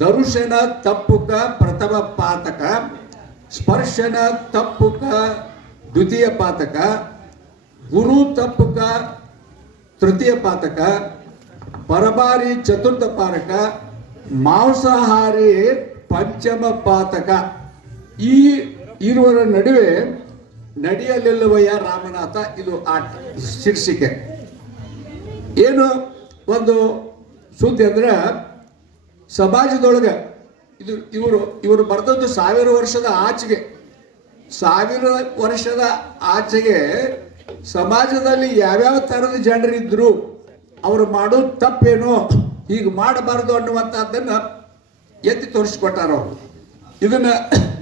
ದರುಶನ ತಪ್ಪುಕ ಪ್ರಥಮ ಪಾತಕ, ಸ್ಪರ್ಶನ ತಪ್ಪುಕ ದ್ವಿತೀಯ ಪಾತಕ, ಗುರು ತಪ್ಪುಕ ತೃತೀಯ ಪಾತಕ, ಪರಬಾರಿ ಚತುರ್ಥ ಪಾತಕ, ಮಾಂಸಾಹಾರಿ ಪಂಚಮ ಪಾತಕ. ಈ ಇರುವರ ನಡುವೆ ನಡೆಯಲಿಲ್ಲವಯ್ಯ ರಾಮನಾಥ, ಇದು ಆಟ ಶೀರ್ಷಿಕೆ. ಏನು ಒಂದು ಸುದ್ದಿ ಅಂದ್ರೆ, ಸಮಾಜದೊಳಗೆ ಇವರು ಬರೆದದ್ದು 1000 ವರ್ಷದ ಆಚೆಗೆ. 1000 ವರ್ಷದ ಆಚೆಗೆ ಸಮಾಜದಲ್ಲಿ ಯಾವ್ಯಾವ ಥರದ ಜನರಿದ್ರು, ಅವರು ಮಾಡೋದು ತಪ್ಪೇನೋ, ಹೀಗೆ ಮಾಡಬಾರ್ದು ಅನ್ನುವಂಥದ್ದನ್ನು ಎತ್ತಿ ತೋರಿಸ್ಕೊಟ್ಟಾರ ಅವರು. ಇದನ್ನ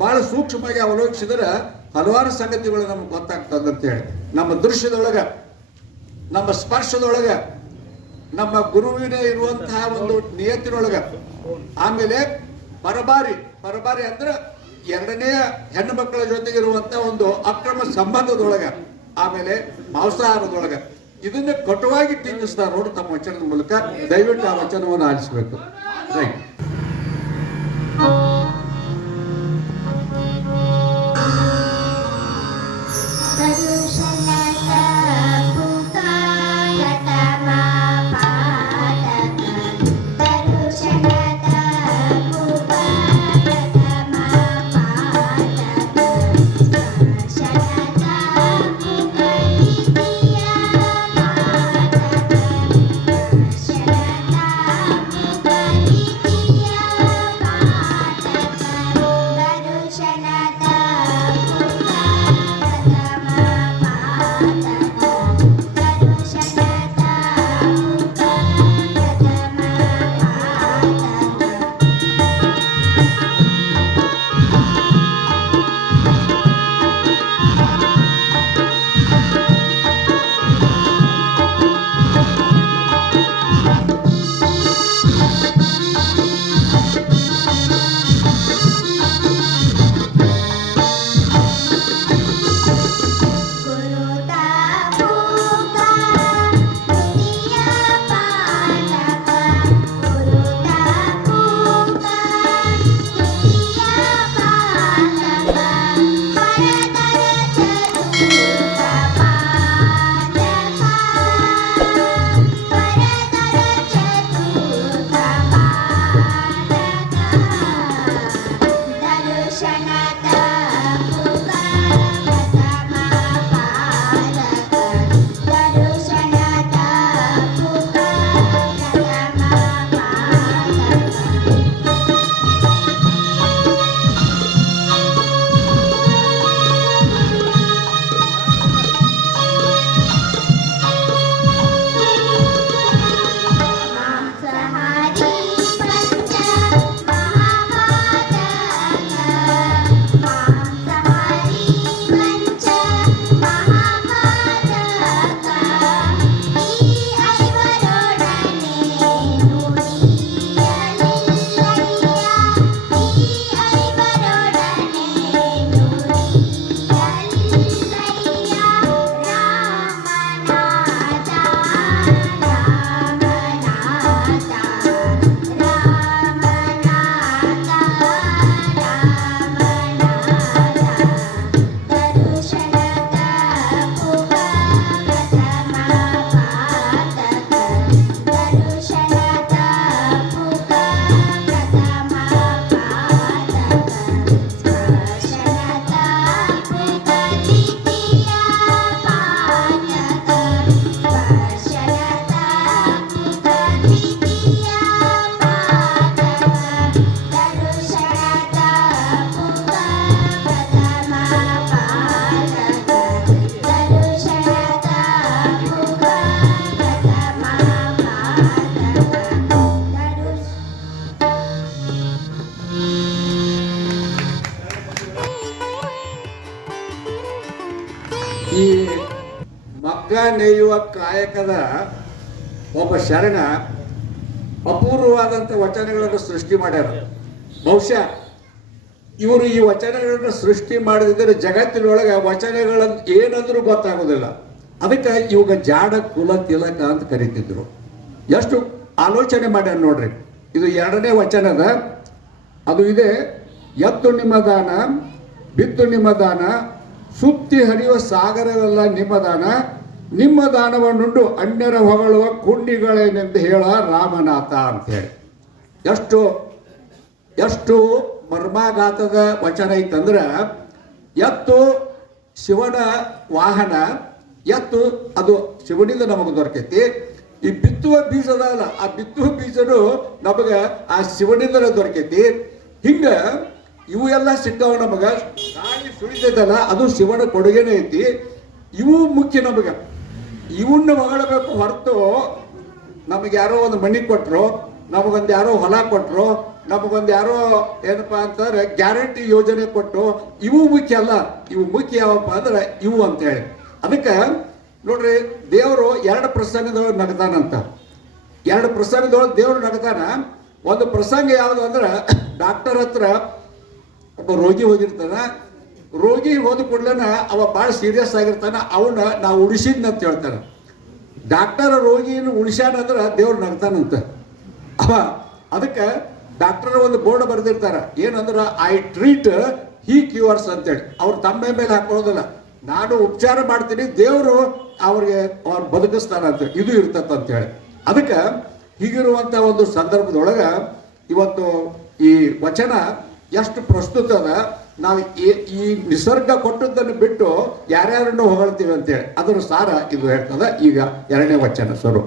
ಬಹಳ ಸೂಕ್ಷ್ಮವಾಗಿ ಅವಲೋಕಿಸಿದ್ರೆ ಹಲವಾರು ಸಂಗತಿಗಳು ನಮ್ಗೆ ಗೊತ್ತಾಗ್ತದೆ ಅಂತೇಳಿ. ನಮ್ಮ ದೃಶ್ಯದೊಳಗೆ, ನಮ್ಮ ಸ್ಪರ್ಶದೊಳಗೆ, ನಮ್ಮ ಗುರುವಿನ ಇರುವಂತಹ ಒಂದು ನಿಯತ್ತಿನೊಳಗೆ, ಆಮೇಲೆ ಪರಬಾರಿ ಅಂದ್ರೆ ಎರಡನೆಯ ಹೆಣ್ಣು ಮಕ್ಕಳ ಜೊತೆಗಿರುವಂತ ಒಂದು ಅಕ್ರಮ ಸಂಬಂಧದೊಳಗೆ, ಆಮೇಲೆ ಮಾಂಸಾಹಾರದೊಳಗೆ ಇದನ್ನ ಕಟುವಾಗಿ ಟೀಕಿಸ್ತಾರೆ ನೋಡಿ ತಮ್ಮ ವಚನದ ಮೂಲಕ. ದಯವಿಟ್ಟು ಆ ವಚನವನ್ನು ಆಲಿಸಬೇಕು. ರೈಟ್. ಈ ಮಗ್ಗ ನೇಯುವ ಕಾಯಕದ ಒಬ್ಬ ಶರಣ ಅಪೂರ್ವವಾದಂಥ ವಚನಗಳನ್ನು ಸೃಷ್ಟಿ ಮಾಡ್ಯಾರ. ಬಹುಶಃ ಇವರು ಈ ವಚನಗಳನ್ನು ಸೃಷ್ಟಿ ಮಾಡದಿದ್ದರೆ ಜಗತ್ತಿನೊಳಗೆ ವಚನಗಳನ್ನು ಏನಂದ್ರೂ ಗೊತ್ತಾಗೋದಿಲ್ಲ. ಅದಕ್ಕೆ ಇವಾಗ ಜಾಡ ಕುಲ ತಿಲಕ ಅಂತ ಕರೀತಿದ್ರು. ಎಷ್ಟು ಆಲೋಚನೆ ಮಾಡ್ಯಾರ ನೋಡ್ರಿ. ಇದು 2ನೇ ವಚನದ ಅದು ಇದೆ. ಎತ್ತು ನಿಮ್ಮ ದಾನ, ಬಿತ್ತು ನಿಮ್ಮ ದಾನ, ಸುತ್ತಿ ಹರಿಯುವ ಸಾಗರವೆಲ್ಲ ನಿಮ್ಮ ದಾನ, ನಿಮ್ಮ ದಾನವನ್ನುಂಡು ಅನ್ಯರ ಹೊಗಳುವ ಕುಂಡಿಗಳೇನೆಂದು ಹೇಳ ರಾಮನಾಥ ಅಂತ ಹೇಳಿ. ಎಷ್ಟು ಎಷ್ಟು ಮರ್ಮಾಘಾತದ ವಚನ ಐತಂದ್ರೆ, ಎತ್ತು ಶಿವನ ವಾಹನ, ಎತ್ತು ಅದು ಶಿವನಿಂದ ನಮಗೆ ದೊರಕೈತಿ. ಈ ಬಿತ್ತುವ ಬೀಜದಲ್ಲ, ಆ ಬಿತ್ತುವ ಬೀಜನು ನಮಗೆ ಆ ಶಿವನಿಂದಲೇ ದೊರಕೈತಿ. ಹಿಂಗ ಇವು ಎಲ್ಲ ಸಿಗ್ತಾವ ನಮಗೆ. ಗಾಳಿ ಸುಳಿತೈತಲ್ಲ, ಅದು ಶಿವನ ಕೊಡುಗೆನೇ ಐತಿ. ಇವು ಮುಖ್ಯ ನಮಗೆ. ಇವನ್ನ ಹೊಗಳಬೇಕು ಹೊರತು ನಮಗೆ ಯಾರೋ ಒಂದು ಮನೆ ಕೊಟ್ಟರು, ನಮಗೊಂದು ಯಾರೋ ಹೊಲ ಕೊಟ್ಟರು, ನಮಗೊಂದು ಯಾರೋ ಏನಪ್ಪ ಅಂತಂದ್ರೆ ಗ್ಯಾರಂಟಿ ಯೋಜನೆ ಕೊಟ್ಟು, ಇವು ಮುಖ್ಯ ಅಲ್ಲ. ಇವು ಮುಖ್ಯ ಯಾವಪ್ಪ ಅಂದ್ರೆ ಇವು ಅಂತೇಳಿ. ಅದಕ್ಕೆ ನೋಡ್ರಿ, ದೇವರು 2 ಪ್ರಸಂಗದೊಳಗೆ ನಗತಾನಂತ. 2 ಪ್ರಸಂಗದೊಳಗೆ ದೇವರು ನಗತಾನ. ಒಂದು ಪ್ರಸಂಗ ಯಾವುದು ಅಂದ್ರೆ, ಡಾಕ್ಟರ್ ಹತ್ರ ಒಬ್ಬ ರೋಗಿ ಹೋಗಿರ್ತಾನ. ರೋಗಿ ಹೋದ ಕೂಡಲೇನ ಅವ ಭಾಳ ಸೀರಿಯಸ್ ಆಗಿರ್ತಾನ. ಅವನ್ನ ನಾವು ಉಳಿಸಿದ್ನಂತ ಹೇಳ್ತಾನೆ. ಡಾಕ್ಟರ್ ರೋಗಿಯನ್ನು ಉಳಿಸ್ಯಾನಂದ್ರೆ ದೇವ್ರು ನಗ್ತಾನಂತ ಅವ. ಅದಕ್ಕೆ ಡಾಕ್ಟರ್ ಒಂದು ಬೋರ್ಡ್ ಬರೆದಿರ್ತಾರೆ, ಏನಂದ್ರೆ ಐ ಟ್ರೀಟ್ ಹಿ ಕ್ಯೂರ್ಸ್ ಅಂತೇಳಿ. ಅವ್ರು ತಮ್ಮ ಮೇಲೆ ಹಾಕೊಳ್ಳೋದಿಲ್ಲ, ನಾನು ಉಪಚಾರ ಮಾಡ್ತೀನಿ, ದೇವರು ಅವ್ರಿಗೆ ಅವ್ರು ಬದುಕಿಸ್ತಾರ ಅಂತೇಳಿ ಇದು ಇರ್ತಂತ ಹೇಳಿ. ಅದಕ್ಕೆ ಹೀಗಿರುವಂಥ ಒಂದು ಸಂದರ್ಭದೊಳಗೆ ಇವತ್ತು ಈ ವಚನ ಎಷ್ಟು ಪ್ರಸ್ತುತ ಅದ. ನಾವು ಈ ನಿಸರ್ಗ ಕೊಟ್ಟದ್ದನ್ನು ಬಿಟ್ಟು ಯಾರ್ಯಾರನ್ನು ಹೊಗಳ್ತೀವಿ ಅಂತೇಳಿ ಅದರ ಸಾರ ಇದು ಹೇಳ್ತದೆ. ಈಗ 2ನೇ ವಚನ ಸ್ವರೂ.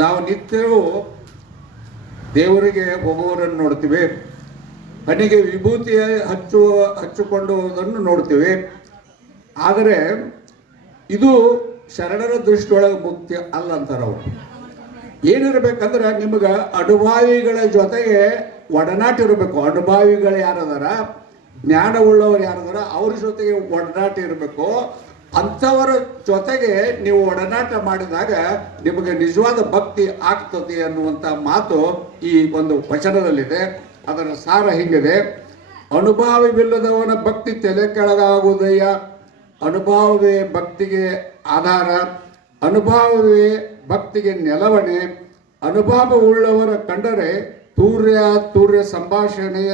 ನಾವು ನಿತ್ಯವೂ ದೇವರಿಗೆ ಹೋಗುವವರನ್ನು ನೋಡ್ತೀವಿ, ಹನಿಗೆ ವಿಭೂತಿ ಹಚ್ಚಿಕೊಳ್ಳುವುದನ್ನು ನೋಡ್ತೀವಿ. ಆದರೆ ಇದು ಶರಣರ ದೃಷ್ಟಿಯೊಳಗೆ ಮುಖ್ಯ ಅಲ್ಲ ಅಂತಾರೆ ಅವರು. ಏನಿರಬೇಕಂದ್ರೆ ನಿಮಗೆ ಅನುಭಾವಿಗಳ ಜೊತೆಗೆ ಒಡನಾಟ ಇರಬೇಕು. ಅನುಭಾವಿಗಳು ಯಾರದಾರ, ಜ್ಞಾನವುಳ್ಳವರು ಯಾರದಾರ, ಅವ್ರ ಜೊತೆಗೆ ಒಡನಾಟ ಇರಬೇಕು. ಅಂಥವರ ಜೊತೆಗೆ ನೀವು ಒಡನಾಟ ಮಾಡಿದಾಗ ನಿಮಗೆ ನಿಜವಾದ ಭಕ್ತಿ ಆಗ್ತದೆ ಅನ್ನುವಂಥ ಮಾತು ಈ ಒಂದು ವಚನದಲ್ಲಿದೆ. ಅದರ ಸಾರ ಹೀಗಿದೆ: ಅನುಭವವಿಲ್ಲದವನ ಭಕ್ತಿ ತಲೆ ಕೆಳಗಾಗುವುದಯ್ಯ. ಅನುಭವವೇ ಭಕ್ತಿಗೆ ಆಧಾರ, ಅನುಭವವೇ ಭಕ್ತಿಗೆ ನೆಲವಣೆ. ಅನುಭವವುಳ್ಳವರ ಕಂಡರೆ ತೂರ್ಯ ಸಂಭಾಷಣೆಯ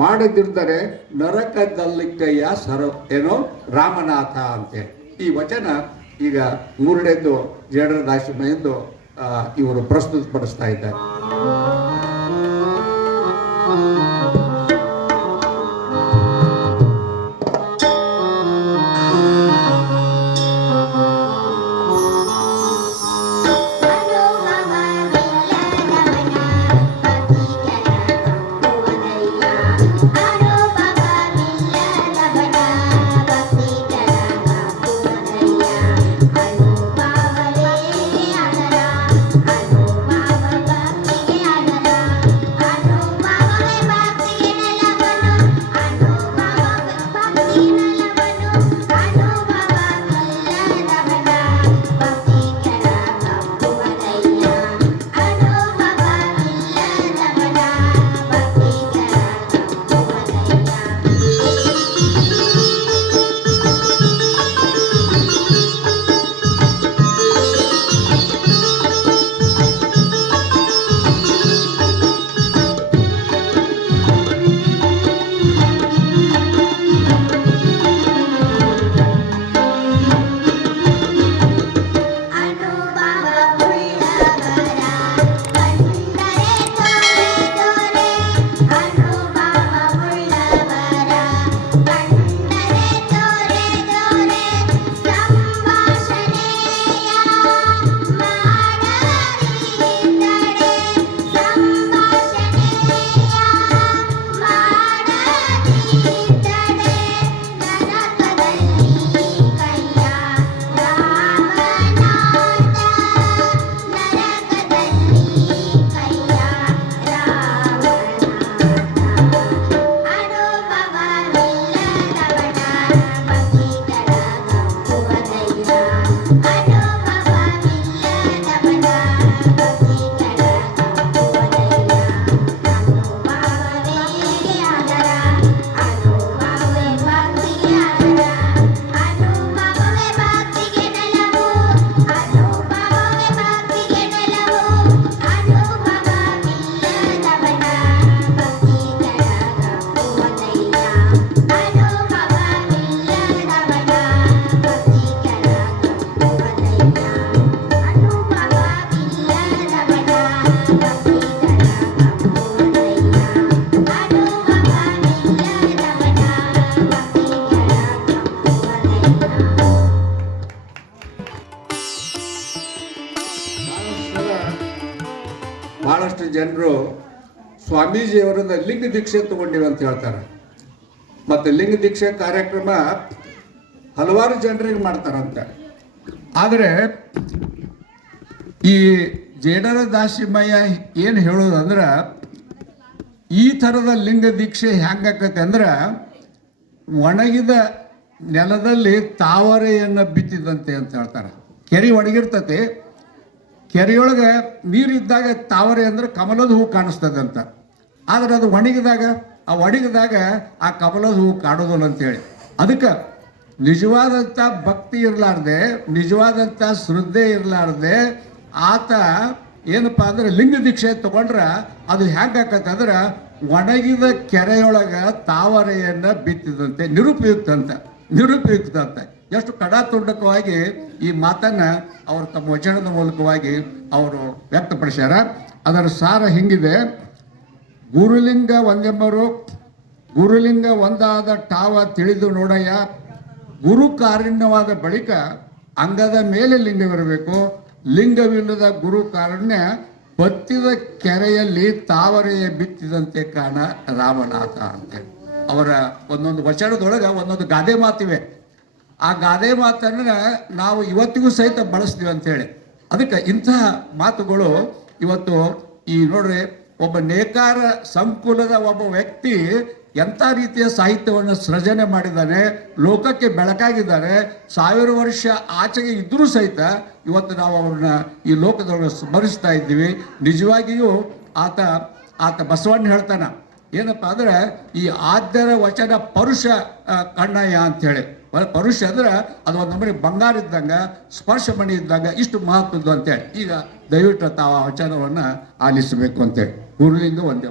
ಮಾಡದಿದ್ದರೆ ನರಕದಲ್ಲಿಕ್ಕಯ್ಯ ಏನೋ ರಾಮನಾಥ ಅಂತೇಳಿ ಈ ವಚನ ಈಗ ಮೂರನೇದ್ದು ಜೇಡರ ದಾಸಿಮಯ್ಯಂದು ಇವರು ಪ್ರಸ್ತುತಪಡಿಸ್ತಾ ಇದ್ದಾರೆ. ಬಹಳಷ್ಟು ಜನರು ಸ್ವಾಮೀಜಿಯವರಿಂದ ಲಿಂಗ ದೀಕ್ಷೆ ತಗೊಂಡಿವಿ ಅಂತ ಹೇಳ್ತಾರೆ. ಮತ್ತು ಲಿಂಗ ದೀಕ್ಷೆ ಕಾರ್ಯಕ್ರಮ ಹಲವಾರು ಜನರಿಗೆ ಮಾಡ್ತಾರಂತೆ. ಆದರೆ ಈ ಜೇಡರ ದಾಸಿಮಯ್ಯ ಏನು ಹೇಳೋದಂದ್ರೆ, ಈ ಥರದ ಲಿಂಗ ದೀಕ್ಷೆ ಹೆಂಗಾಕತ್ತೆ ಅಂದ್ರೆ, ಒಣಗಿದ ನೆಲದಲ್ಲಿ ತಾವರೆಯನ್ನು ಬಿತ್ತಿದಂತೆ ಅಂತ ಹೇಳ್ತಾರೆ. ಕೆರೆ ಒಣಗಿರ್ತತಿ, ಕೆರೆಯೊಳಗೆ ನೀರಿದ್ದಾಗ ತಾವರೆ ಅಂದರೆ ಕಮಲದ ಹೂವು ಕಾಣಿಸ್ತದೆ ಅಂತ. ಆದರೆ ಅದು ಒಣಗಿದಾಗ ಆ ಕಮಲದ ಹೂವು ಕಾಣೋದಿಲ್ಲ ಅಂತೇಳಿ. ಅದಕ್ಕೆ ನಿಜವಾದಂಥ ಭಕ್ತಿ ಇರಲಾರ್ದೆ, ನಿಜವಾದಂಥ ಶ್ರದ್ಧೆ ಇರಲಾರ್ದೆ ಆತ ಏನಪ್ಪ ಅಂದ್ರೆ ಲಿಂಗ ದೀಕ್ಷೆ ತಗೊಂಡ್ರೆ ಅದು ಹೆಂಗಾಕತ್ತಂದ್ರೆ ಒಣಗಿದ ಕೆರೆಯೊಳಗೆ ತಾವರೆಯನ್ನು ಬಿತ್ತಿದಂತೆ, ನಿರುಪಯುಕ್ತ ಅಂತ. ಎಷ್ಟು ಕಡಾತುಂಡಕವಾಗಿ ಈ ಮಾತನ್ನು ಅವರು ತಮ್ಮ ವಚನದ ಮೂಲಕವಾಗಿ ಅವರು ವ್ಯಕ್ತಪಡಿಸ್ಯಾರ. ಅದರ ಸಾರ ಹಿಂಗಿದೆ: ಗುರುಲಿಂಗ ಒಂದೆಂಬರು ಗುರುಲಿಂಗ ಒಂದಾದ ಟಾವ ತಿಳಿದು ನೋಡಯ್ಯ. ಗುರು ಕಾರುಣ್ಯವಾದ ಬಳಿಕ ಅಂಗದ ಮೇಲೆ ಲಿಂಗವಿರಬೇಕು. ಲಿಂಗವಿಲ್ಲದ ಗುರು ಕಾರುಣ್ಯ ಬತ್ತಿದ ಕೆರೆಯಲ್ಲಿ ತಾವರೆಯ ಬಿತ್ತಿದಂತೆ ಕಾಣ ರಾಮನಾಥ ಅಂತೇಳಿ ಅವರ ಒಂದೊಂದು ವಚನದೊಳಗೆ ಒಂದೊಂದು ಗಾದೆ ಮಾತಿವೆ. ಆ ಗಾದೆ ಮಾತನ್ನು ನಾವು ಇವತ್ತಿಗೂ ಸಹಿತ ಬಳಸ್ತೀವಿ ಅಂತೇಳಿ. ಅದಕ್ಕೆ ಇಂತಹ ಮಾತುಗಳು ಇವತ್ತು ಈ ನೋಡ್ರಿ, ಒಬ್ಬ ನೇಕಾರ ಸಂಕುಲದ ಒಬ್ಬ ವ್ಯಕ್ತಿ ಎಂಥ ರೀತಿಯ ಸಾಹಿತ್ಯವನ್ನು ಸೃಜನೆ ಮಾಡಿದ್ದಾನೆ, ಲೋಕಕ್ಕೆ ಬೆಳಕಾಗಿದ್ದಾನೆ. 1000 ವರ್ಷ ಆಚೆಗೆ ಇದ್ದರೂ ಸಹಿತ ಇವತ್ತು ನಾವು ಅವ್ರನ್ನ ಈ ಲೋಕದೊಳಗೆ ಸ್ಮರಿಸ್ತಾ ಇದ್ದೀವಿ. ನಿಜವಾಗಿಯೂ ಆತ ಬಸವಣ್ಣ ಹೇಳ್ತಾನೆ ಏನಪ್ಪ ಅಂದ್ರೆ, ಈ ಆದ್ಯರ ವಚನ ಪರುಷ ಕಣ್ಣಯ್ಯ ಅಂಥೇಳಿ. ಪರುಷ ಅಂದ್ರೆ ಅದು ಒಂದು ನಮ್ಮನೆ ಬಂಗಾರ ಇದ್ದಂಗೆ, ಸ್ಪರ್ಶ ಮಣಿ ಇದ್ದಂಗೆ, ಇಷ್ಟು ಮಹತ್ವದ್ದು ಅಂತೇಳಿ. ಈಗ ದಯವಿಟ್ಟು ತಾವು ಆ ವಚನವನ್ನು ಆಲಿಸಬೇಕು ಅಂತೇಳಿ. ಗುರುಲಿಂಗ ಒಂದೇ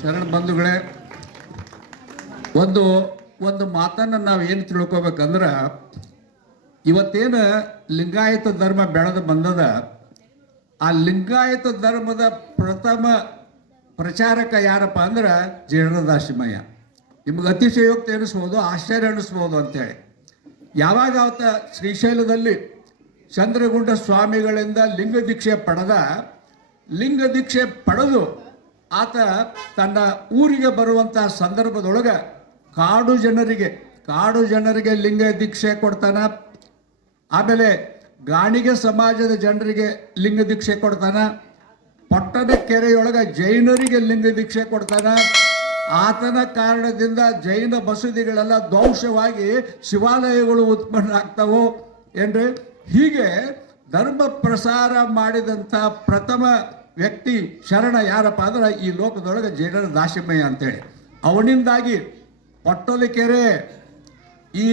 ಶರಣ ಬಂಧುಗಳೇ, ಒಂದು ಮಾತನ್ನು ನಾವು ಏನು ತಿಳ್ಕೊಬೇಕಂದ್ರೆ, ಇವತ್ತೇನು ಲಿಂಗಾಯತ ಧರ್ಮ ಬೆಳೆದು ಬಂದದ, ಆ ಲಿಂಗಾಯತ ಧರ್ಮದ ಪ್ರಥಮ ಪ್ರಚಾರಕ ಯಾರಪ್ಪ ಅಂದ್ರೆ ಜೇಡರದಾಸಿಮಯ್ಯ. ನಿಮ್ಗೆ ಅತಿಶಯೋಕ್ತಿ ಅನಿಸ್ಬೋದು, ಆಶ್ಚರ್ಯ ಅನಿಸ್ಬೋದು ಅಂತೇಳಿ. ಯಾವಾಗ ಆತ ಶ್ರೀಶೈಲದಲ್ಲಿ ಚಂದ್ರಗುಂಡ ಸ್ವಾಮಿಗಳಿಂದ ಲಿಂಗ ದೀಕ್ಷೆ ಪಡೆದು ಆತ ತನ್ನ ಊರಿಗೆ ಬರುವಂಥ ಸಂದರ್ಭದೊಳಗೆ ಕಾಡು ಜನರಿಗೆ ಲಿಂಗ ದೀಕ್ಷೆ ಕೊಡ್ತಾನ. ಆಮೇಲೆ ಗಾಣಿಗೆ ಸಮಾಜದ ಜನರಿಗೆ ಲಿಂಗ ದೀಕ್ಷೆ ಕೊಡ್ತಾನ. ಪಟ್ಟಣ ಕೆರೆಯೊಳಗೆ ಜೈನರಿಗೆ ಲಿಂಗ ದೀಕ್ಷೆ ಕೊಡ್ತಾನ. ಆತನ ಕಾರಣದಿಂದ ಜೈನ ಬಸದಿಗಳೆಲ್ಲ ಧ್ವಂಸವಾಗಿ ಶಿವಾಲಯಗಳು ಉತ್ಪನ್ನ ಆಗ್ತಾವೋ ಏನ್ರಿ. ಹೀಗೆ ಧರ್ಮ ಪ್ರಸಾರ ಮಾಡಿದಂಥ ಪ್ರಥಮ ವ್ಯಕ್ತಿ ಶರಣ ಯಾರಪ್ಪ ಅಂದ್ರೆ ಈ ಲೋಕದೊಳಗೆ ಜೇಡರದಾಸಿಮಯ್ಯ ಅಂತೇಳಿ. ಅವನಿಂದಾಗಿ ಪಟ್ಟಲಕೆರೆ ಈ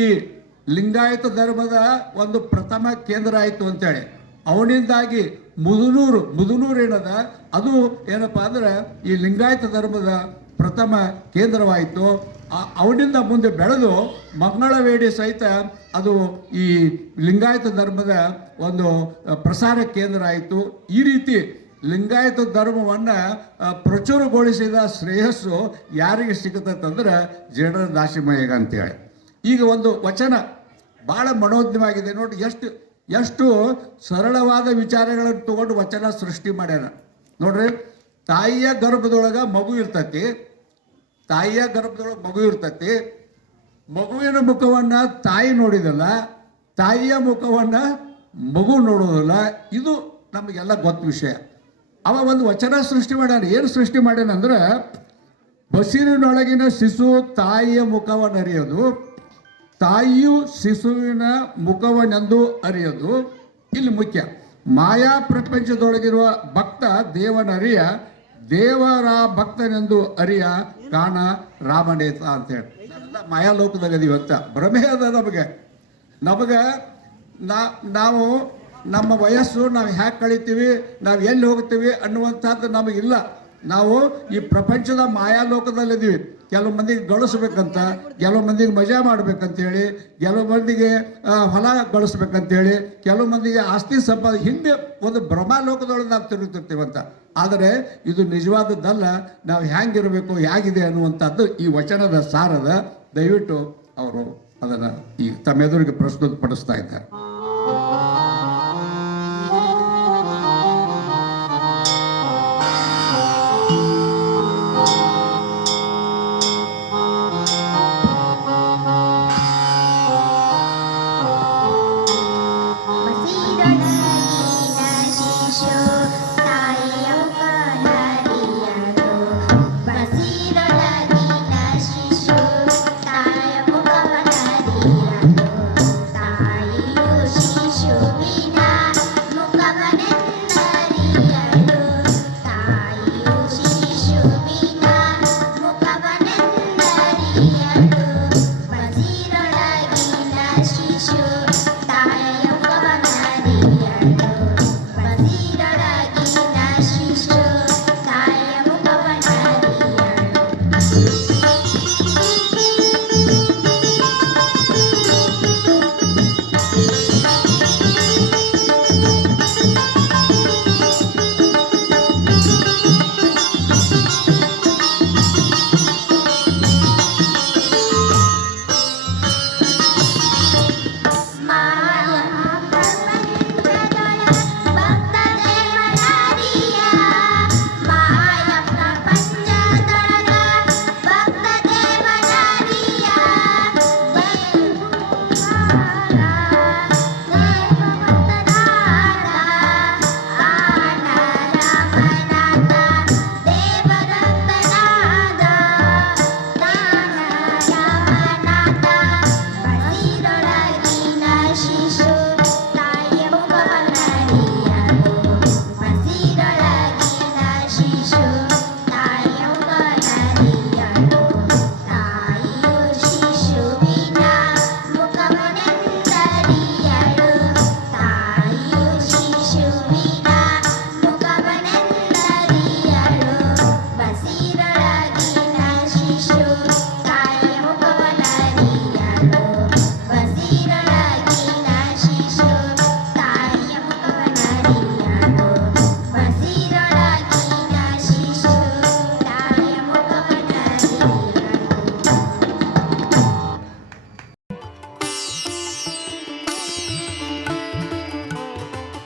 ಲಿಂಗಾಯತ ಧರ್ಮದ ಒಂದು ಪ್ರಥಮ ಕೇಂದ್ರ ಆಯಿತು ಅಂತೇಳಿ. ಅವನಿಂದಾಗಿ ಮುದುನೂರು ಏನದ ಅದು ಏನಪ್ಪ ಅಂದ್ರೆ ಈ ಲಿಂಗಾಯತ ಧರ್ಮದ ಪ್ರಥಮ ಕೇಂದ್ರವಾಯಿತು. ಅವನಿಂದ ಮುಂದೆ ಬೆಳೆದು ಮಂಗಳವೇಡಿ ಸಹಿತ ಅದು ಈ ಲಿಂಗಾಯತ ಧರ್ಮದ ಒಂದು ಪ್ರಸಾರ ಕೇಂದ್ರ ಆಯಿತು. ಈ ರೀತಿ ಲಿಂಗಾಯತ ಧರ್ಮವನ್ನು ಪ್ರಚುರಗೊಳಿಸಿದ ಶ್ರೇಯಸ್ಸು ಯಾರಿಗೆ ಸಿಗುತ್ತಂದ್ರೆ ಜೇಡರದಾಸಿಮಯ್ಯಗೆ ಅಂತೇಳಿ. ಈಗ ಒಂದು ವಚನ ಭಾಳ ಮನೋಜ್ಞವಾಗಿದೆ ನೋಡಿ. ಎಷ್ಟು ಸರಳವಾದ ವಿಚಾರಗಳನ್ನು ತಗೊಂಡು ವಚನ ಸೃಷ್ಟಿ ಮಾಡ್ಯಾರ ನೋಡ್ರಿ. ತಾಯಿಯ ಗರ್ಭದೊಳಗೆ ಮಗು ಇರ್ತೈತಿ, ಮಗುವಿನ ಮುಖವನ್ನು ತಾಯಿ ನೋಡಿದಲ್ಲ, ತಾಯಿಯ ಮುಖವನ್ನು ಮಗು ನೋಡೋದಿಲ್ಲ. ಇದು ನಮಗೆಲ್ಲ ಗೊತ್ತ ವಿಷಯ. ಅವ ಒಂದು ವಚನ ಸೃಷ್ಟಿ ಮಾಡ್ಯಾನ. ಏನು ಸೃಷ್ಟಿ ಮಾಡ್ಯಾನಂದ್ರೆ, ಬಸಿರಿನೊಳಗಿನ ಶಿಶು ತಾಯಿಯ ಮುಖವನ್ನು ಅರಿಯೋದು, ತಾಯಿಯು ಶಿಶುವಿನ ಮುಖವನ್ನೆಂದು ಅರಿಯೋದು ಇಲ್ಲಿ ಮುಖ್ಯ. ಮಾಯಾ ಪ್ರಪಂಚದೊಳಗಿರುವ ಭಕ್ತ ದೇವನರಿಯ, ದೇವರ ಭಕ್ತನೆಂದು ಅರಿಯ ಕಾಣ ರಾಮನೇತ ಅಂತೇಳಿ. ಮಾಯಾಲೋಕದಾಗ ಅದೀವಿ ಅಂತ ಭ್ರಮೆ ಅದ ನಮಗೆ. ನಾವು ನಮ್ಮ ವಯಸ್ಸು, ನಾವು ಹ್ಯಾಕೆ ಕಳಿತೀವಿ, ನಾವು ಎಲ್ಲಿ ಹೋಗ್ತೀವಿ ಅನ್ನುವಂಥದ್ದು ನಮಗಿಲ್ಲ. ನಾವು ಈ ಪ್ರಪಂಚದ ಮಾಯಾಲೋಕದಲ್ಲಿದ್ದೀವಿ. ಕೆಲವು ಮಂದಿಗೆ ಗಳಿಸ್ಬೇಕಂತ, ಕೆಲವು ಮಂದಿಗೆ ಮಜಾ ಮಾಡ್ಬೇಕಂತೇಳಿ, ಕೆಲವು ಮಂದಿಗೆ ಹೊಲ ಗಳಿಸ್ಬೇಕಂತೇಳಿ, ಕೆಲವು ಮಂದಿಗೆ ಆಸ್ತಿ ಸಂಪಾದ, ಹಿಂದೆ ಒಂದು ಭ್ರಮಾಲೋಕದೊಳಗೆ ನಾವು ತಿರುಗ್ತಿರ್ತೀವಂತ. ಆದರೆ ಇದು ನಿಜವಾದದ್ದಲ್ಲ. ನಾವು ಹ್ಯಾಂಗಿರಬೇಕು, ಹೇಗಿದೆ ಅನ್ನುವಂಥದ್ದು ಈ ವಚನದ ಸಾರದ. ದಯವಿಟ್ಟು ಅವರು ಅದನ್ನು ಈ ತಮ್ಮ ಎದುರಿಗೆ ಪ್ರಸ್ತುತಪಡಿಸ್ತಾ ಇದ್ದಾರೆ.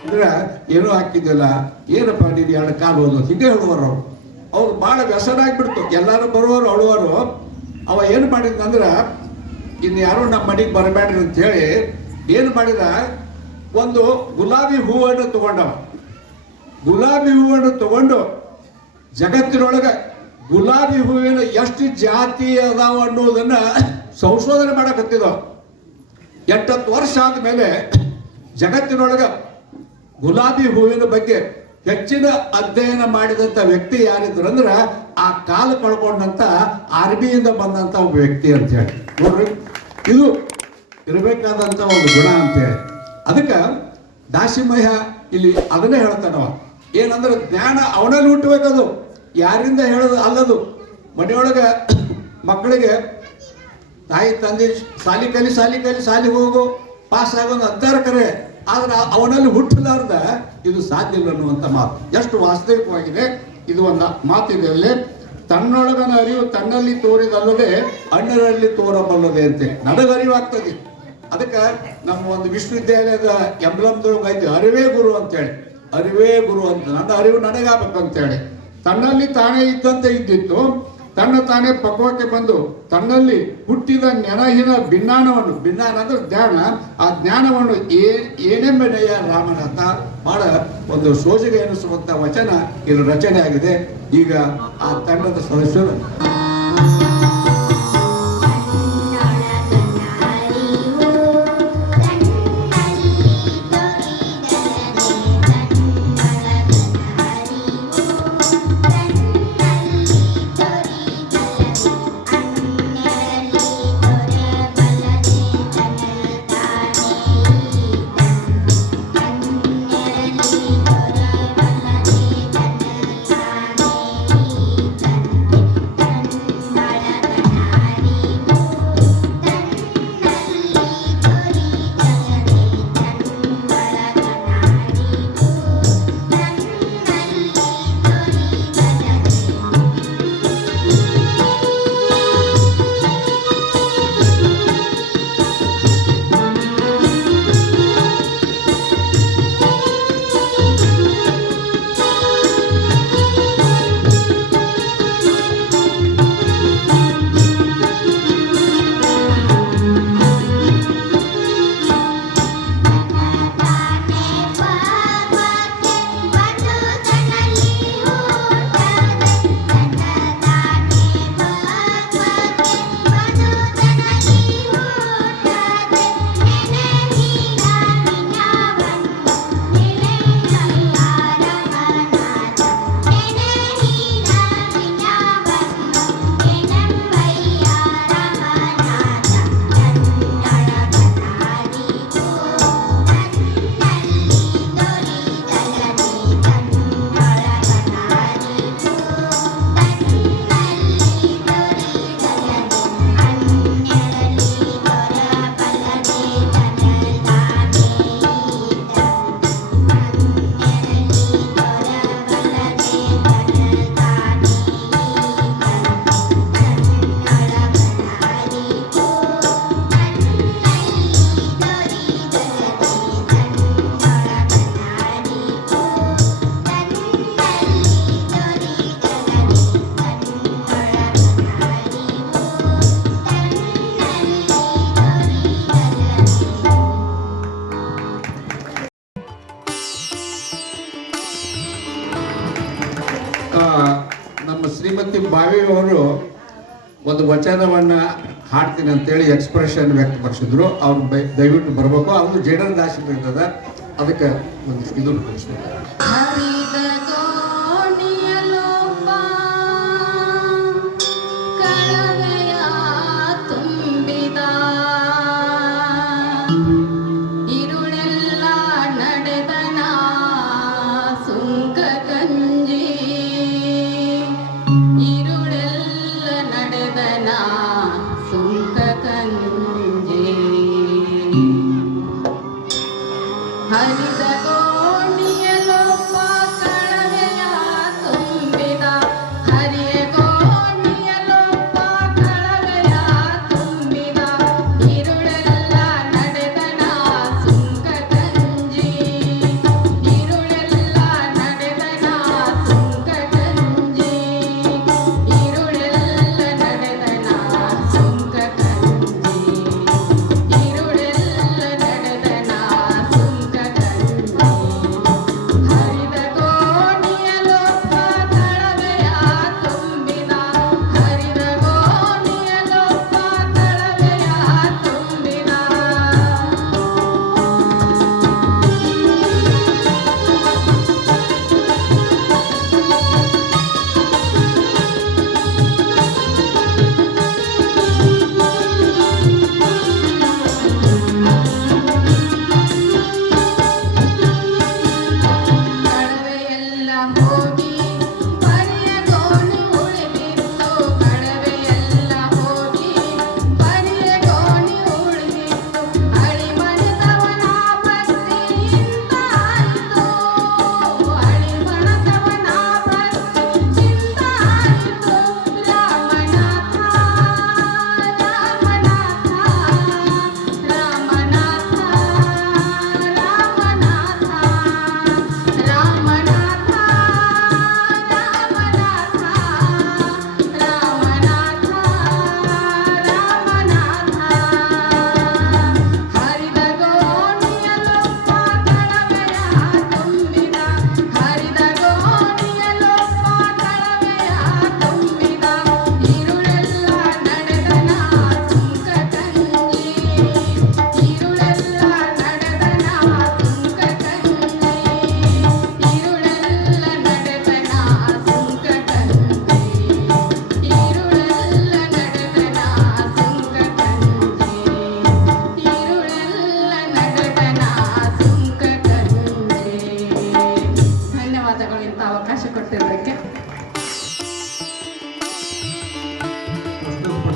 ಅಂದ್ರೆ ಏನೂ ಹಾಕಿದ್ದಿಲ್ಲ, ಏನಪ್ಪ ನೀನು ಎರಡು ಕಾಲು ಹೋದು ಹಿಂಗೆ ಹೇಳುವರು. ಅವ್ರು ಭಾಳ ವ್ಯಸನ ಆಗಿಬಿಡ್ತು. ಎಲ್ಲರೂ ಬರುವರು ಅಳುವರು. ಅವ ಏನು ಮಾಡಿದ್ನಂದ್ರೆ, ಇನ್ನು ಯಾರು ನಮ್ಮ ಮನೆಗೆ ಬರಬೇಡ್ರಿ ಅಂತ ಹೇಳಿ ಏನು ಮಾಡಿದ, ಒಂದು ಗುಲಾಬಿ ಹೂವನ್ನು ತಗೊಂಡವ. ಗುಲಾಬಿ ಹೂವನ್ನು ತಗೊಂಡು ಜಗತ್ತಿನೊಳಗೆ ಗುಲಾಬಿ ಹೂವಿನ ಎಷ್ಟು ಜಾತಿ ಅದಾವ ಅನ್ನೋದನ್ನ ಸಂಶೋಧನೆ ಮಾಡಕತ್ತಿದ್ದವ. 8 ವರ್ಷ ಆದ್ಮೇಲೆ ಜಗತ್ತಿನೊಳಗೆ ಗುಲಾಬಿ ಹೂವಿನ ಬಗ್ಗೆ ಹೆಚ್ಚಿನ ಅಧ್ಯಯನ ಮಾಡಿದಂಥ ವ್ಯಕ್ತಿ ಯಾರಿದ್ರು ಅಂದ್ರೆ, ಆ ಕಾಲು ಕಳ್ಕೊಂಡಂತ ಆರ್ಮಿಯಿಂದ ಬಂದಂತ ಒಬ್ಬ ವ್ಯಕ್ತಿ ಅಂತ ಹೇಳಿ. ನೋಡ್ರಿ, ಇದು ಇರಬೇಕಾದಂತ ಒಂದು ಗುಣ ಅಂತೇಳಿ. ಅದಕ್ಕೆ ದಾಸಿಮಯ್ಯ ಇಲ್ಲಿ ಅದನ್ನೇ ಹೇಳ್ತಾನವ. ಏನಂದ್ರೆ ಜ್ಞಾನ ಅವನಲ್ಲಿ ಹುಟ್ಟಬೇಕದು, ಯಾರಿಂದ ಹೇಳೋದು ಅಲ್ಲದು. ಮನೆಯೊಳಗೆ ಮಕ್ಕಳಿಗೆ ತಾಯಿ ತಂದೆ ಸಾಲಿ ಕಲಿ ಸಾಲಿ ಹೋಗು ಪಾಸ್ ಆಗೋದು ಅಂತಾರೆ ಕರೆ, ಆದ್ರೆ ಅವನಲ್ಲಿ ಹುಟ್ಟಲಾರ್ದ ಇದು ಸಾಧ್ಯ ಇಲ್ಲ ಅನ್ನುವಂಥ ಮಾತು ಎಷ್ಟು ವಾಸ್ತವಿಕವಾಗಿದೆ. ಇದು ಒಂದು ಮಾತಿದೆ ಅಲ್ಲಿ, ತನ್ನೊಳಗನ ಅರಿವು ತನ್ನಲ್ಲಿ ತೋರಿದಲ್ಲದೆ ಅಣ್ಣರಲ್ಲಿ ತೋರಬಲ್ಲದೆ ಅಂತೆ. ನನಗರಿವಾಗ್ತದೆ, ಅದಕ್ಕೆ ನಮ್ಮ ಒಂದು ವಿಶ್ವವಿದ್ಯಾಲಯದ ಎಂಬ್ಲಮ್ದೊಳಗೆ ಐತಿ ಅರಿವೇ ಗುರು ಅಂತೇಳಿ, ಅರಿವೇ ಗುರು ಅಂತ, ನನ್ನ ಅರಿವು ನನಗಾಗಬೇಕು ಅಂತೇಳಿ. ತನ್ನಲ್ಲಿ ತಾನೇ ಇದ್ದಂತೆ ಇದ್ದಿತ್ತು, ತನ್ನ ತಾನೇ ಪಕ್ವಕ್ಕೆ ಬಂದು ತನ್ನಲ್ಲಿ ಹುಟ್ಟಿದ ನೆನಹಿನ ಭಿನ್ನಾನವನ್ನು, ಭಿನ್ನಾನ ಅಂದ್ರೆ ಜ್ಞಾನ, ಆ ಜ್ಞಾನವನ್ನು ಏನೆಂಬೆನೆಯ ರಾಮನಾಥ ಬಹಳ ಒಂದು ಸೋಜಿಗೆ ಎನಿಸುವಂಥ ವಚನ ಇದು ರಚನೆ ಆಗಿದೆ. ಈಗ ಆ ತಂಡದ ಸದಸ್ಯರು ನಮ್ಮ ಶ್ರೀಮತಿ ಬಾವಿಯವರು ಒಂದು ವಚನವನ್ನ ಹಾಡ್ತೀನಿ ಅಂತೇಳಿ ಎಕ್ಸ್ಪ್ರೆಷನ್ ವ್ಯಕ್ತಪಡಿಸಿದ್ರು. ಅವ್ರು ದಯವಿಟ್ಟು ಬರಬೇಕು. ಅವ್ರು ಜೇಡರ್ ದಾಸಿ ಇರ್ತದ, ಅದಕ್ಕೆ ಒಂದು ಇದು ಹರಿದ ಕೋಣಿಯಲೊಬ್ಬ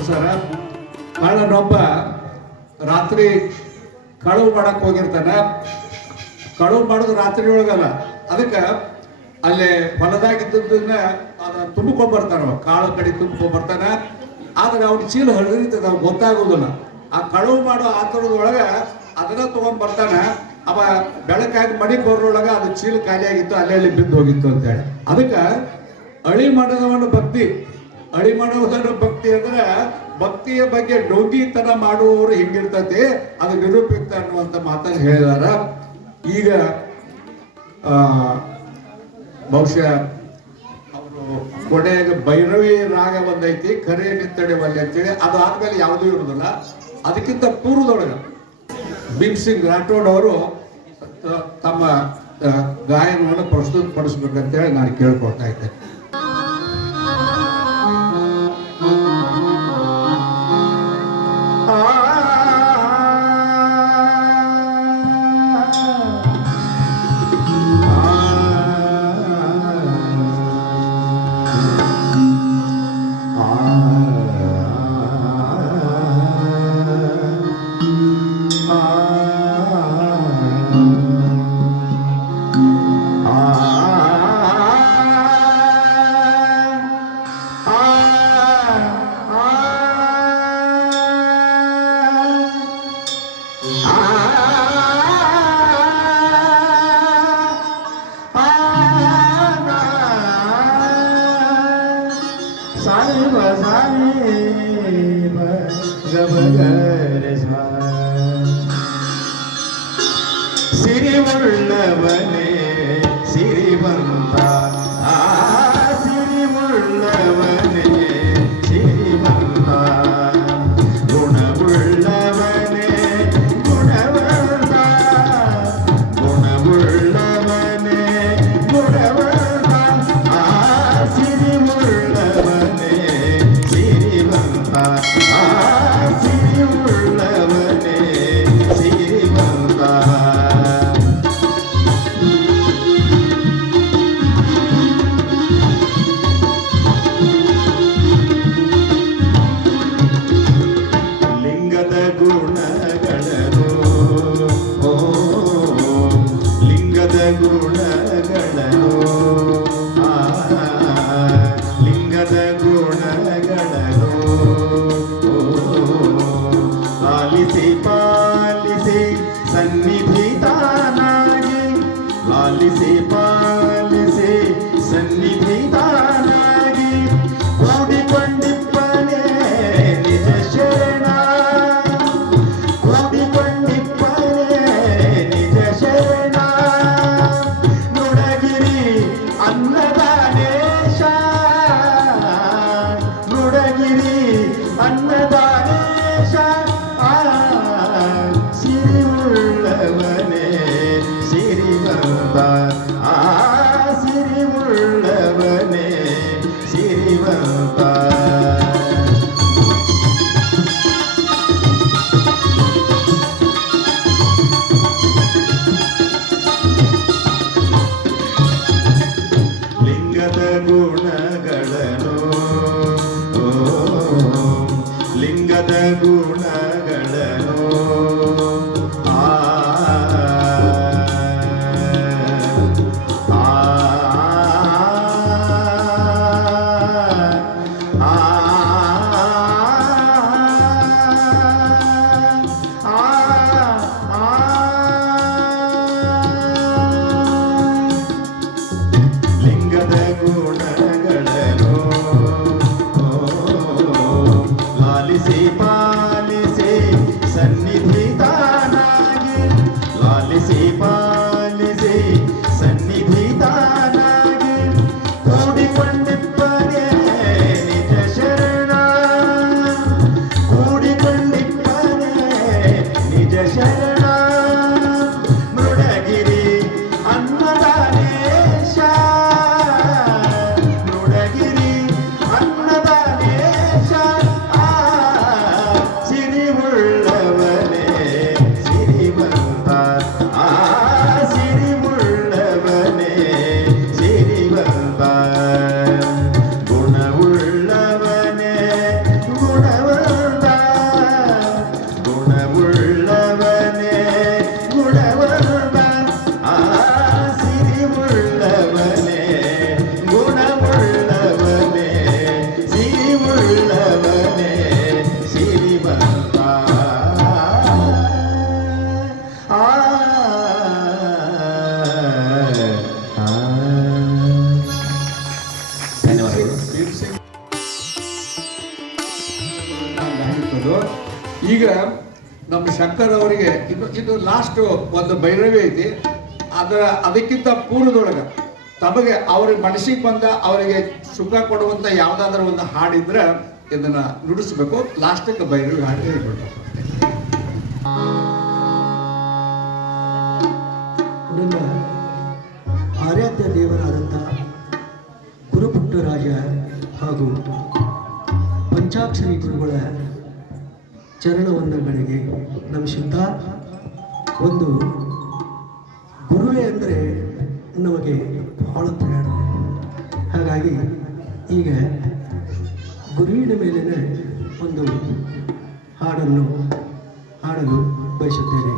ಸರ. ಕಳ್ಳನೊಬ್ಬ ರಾತ್ರಿ ಕಳುವು ಮಾಡಕ್ ಹೋಗಿರ್ತಾನ. ಕಳುವು ಮಾಡೋದು ರಾತ್ರಿ ಒಳಗಲ್ಲ, ಅದಕ್ಕೆ ಅಲ್ಲೇ ಹೊಲದಾಗಿದ್ದನ್ನ ತುಂಬಿಕೊಂಡ್ಬರ್ತಾನ, ಕಾಳು ಕಡಿ ತುಂಬಿಕೊಂಡ್ಬರ್ತಾನ. ಆದ್ರೆ ಅವ್ನ ಚೀಲ ಹರಿತದ, ಅವ್ನು ಗೊತ್ತಾಗೋದಿಲ್ಲ. ಆ ಕಳುವು ಮಾಡೋ ಆತರದೊಳಗೆ ಅದನ್ನ ತಗೊಂಡ್ಬರ್ತಾನ. ಅವ ಬೆಳಕಾಗಿ ಮಡಿಗೆ ಬರೋಳಗ ಅದು ಚೀಲ ಖಾಲಿ ಆಗಿತ್ತು, ಅಲ್ಲೇ ಬಿದ್ದು ಹೋಗಿತ್ತು ಅಂತೇಳಿ. ಅದಕ್ಕೆ ಅಳಿ ಮಾಡೋದವನ ಭಕ್ತಿ, ಅಳಿ ಮಾಡೋದನ್ನ ಭಕ್ತಿ ಅಂದ್ರೆ ಭಕ್ತಿಯ ಬಗ್ಗೆ ಡೋಂಗಿತನ ಮಾಡುವವರು ಹಿಂಗಿರ್ತತಿ, ಅದು ನಿರೂಪಿತ ಅನ್ನುವಂಥ ಮಾತನ್ನು ಹೇಳಿದಾರ. ಈಗ ಬಹುಶಃ ಅವರು ಕೊನೆಯಾಗ ಭೈರವಿ ರಾಗ ಒಂದೈತಿ, ಕರೆ ನಿತ್ತಡೆ ಒಲ್ಲೆ ಅಂತೇಳಿ, ಅದು ಆದ್ಮೇಲೆ ಯಾವುದೂ ಇರುವುದಿಲ್ಲ. ಅದಕ್ಕಿಂತ ಪೂರ್ವದೊಳಗೆ ಭೀಮ್ ಸಿಂಗ್ ರಾಠೋಡ್ ಅವರು ತಮ್ಮ ಗಾಯನವನ್ನು ಪ್ರಸ್ತುತಪಡಿಸ್ಬೇಕಂತೇಳಿ ನಾನು ಕೇಳ್ಕೊಳ್ತಾ ಇದ್ದೇನೆ. ಸಿರಿವುಳ್ಳವನೇ ಸಿರಿವಂತ, ಸಿರಿವುಳ್ಳವನೇ ಸಿರಿವಂತ, ಗುಣವುಳ್ಳವನೇ ಗುಣವಂತ, ಗುಣವುಳ್ಳವನೇ ಗುಣವಂತ, ಸಿರಿವುಳ್ಳವನೇ ಸಿರಿವಂತ, ಸಿರಿವುಳ್ಳವನೇ ಸಿರಿವಂತ. ಆಗಿರ್ತದೋ. ಈಗ ನಮ್ಮ ಶಂಕರ್ ಅವರಿಗೆ ಇದು ಲಾಸ್ಟ್ ಒಂದು ಭೈರವಿ ಐತಿ. ಅದಕ್ಕಿಂತ ಪೂರ್ವದೊಳಗೆ ತಮಗೆ ಅವ್ರಿಗೆ ಮನಸ್ಸಿಗೆ ಬಂದ ಅವರಿಗೆ ಸುಖ ಕೊಡುವಂತ ಯಾವ್ದಾದ್ರು ಒಂದು ಹಾಡಿದ್ರೆ ಇದನ್ನ ನುಡಿಸ್ಬೇಕು. ಲಾಸ್ಟಿಗೆ ಭೈರವಿ ಹಾಡು ಹೇಳ್ಬಿಟ್ಟು ನನ್ನ ಆರಾಧ್ಯ ದೇವರಾದಂಥ ಗುರುಪುಟ್ಟರಾಜ ಹಾಗೂ ಪಂಚಾಕ್ಷರಿ ಗುರುಗಳ ಚರಣವಂದನೆಗಳಿಗೆ ನಮಿಸುತ್ತ, ಒಂದು ಗುರುವೇ ಅಂದರೆ ನಮಗೆ ಬಹಳ ಪ್ರಯಾಣ. ಹಾಗಾಗಿ ಈಗ ಗುರುವಿನ ಮೇಲಿನ ಒಂದು ಹಾಡನ್ನು ಹಾಡಲು ಬಯಸುತ್ತೇನೆ.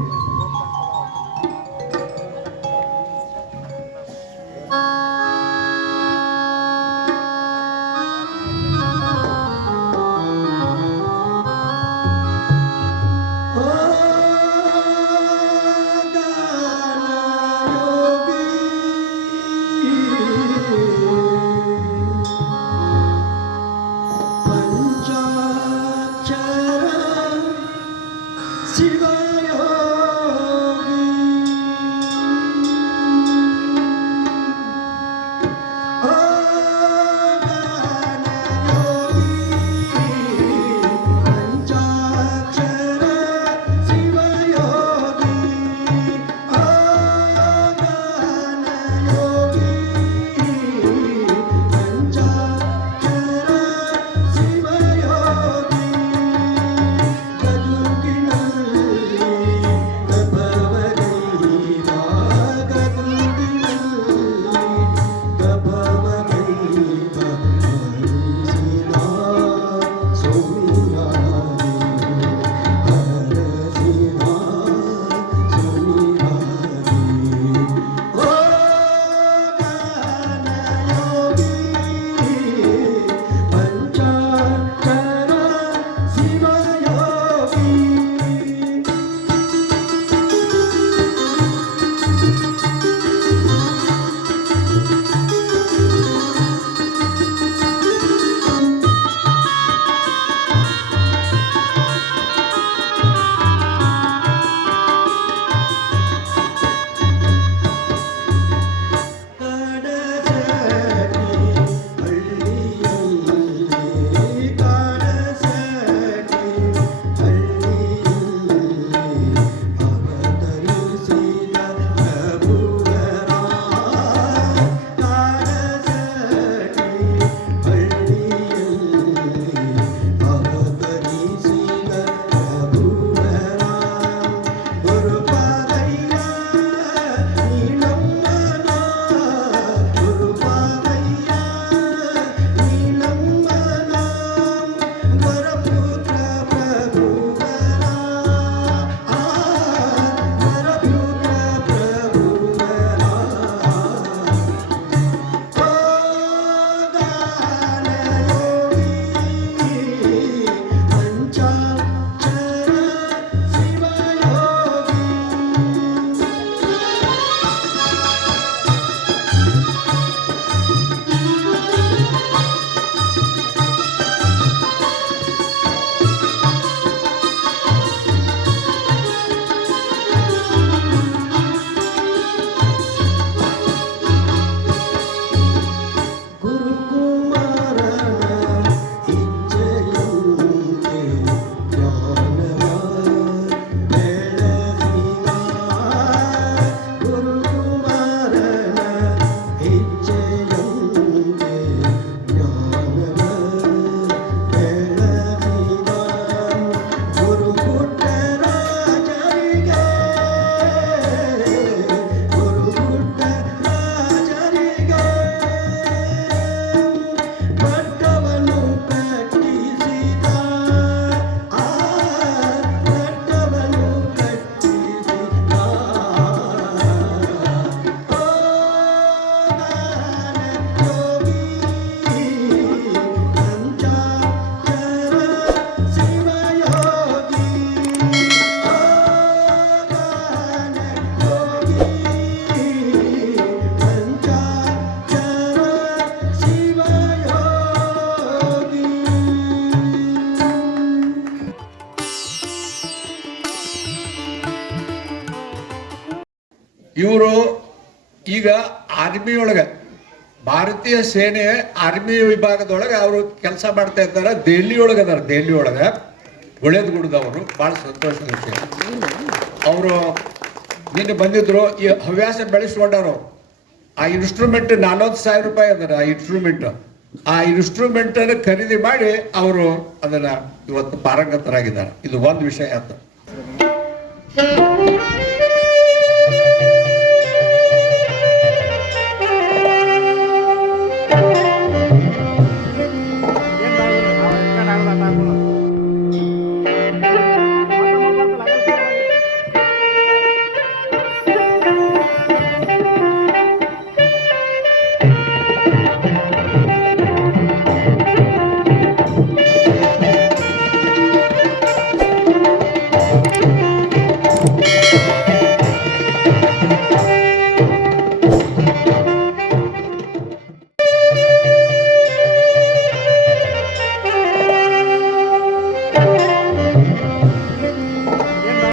ಶಿವಾಯ ಇವರು ಈಗ ಆರ್ಮಿ ಒಳಗೆ ಭಾರತೀಯ ಸೇನೆ ಆರ್ಮಿ ವಿಭಾಗದೊಳಗೆ ಅವರು ಕೆಲಸ ಮಾಡ್ತಾ ಇದ್ದಾರೆ. ದೆಹಲಿ ಒಳಗೆ ಅದಾರ. ದೆಹಲಿ ಒಳಗೆ ಗುಡದವರು ಭಾಳ ಸಂತೋಷದ ವಿಷಯ. ಅವರು ನಿನ್ನೆ ಬಂದಿದ್ರು. ಈ ಹವ್ಯಾಸ ಬೆಳೆಸ್ಕೊಂಡವರು. ಆ ಇನ್ಸ್ಟ್ರೂಮೆಂಟ್ 40,000 ರೂಪಾಯಿ ಅದರ. ಆ ಇನ್ಸ್ಟ್ರೂಮೆಂಟ್ ಅನ್ನು ಖರೀದಿ ಮಾಡಿ ಅವರು ಅದನ್ನ ಇವತ್ತು ಪಾರಂಗತರಾಗಿದ್ದಾರೆ. ಇದು ಒಂದು ವಿಷಯ ಆಯ್ತು.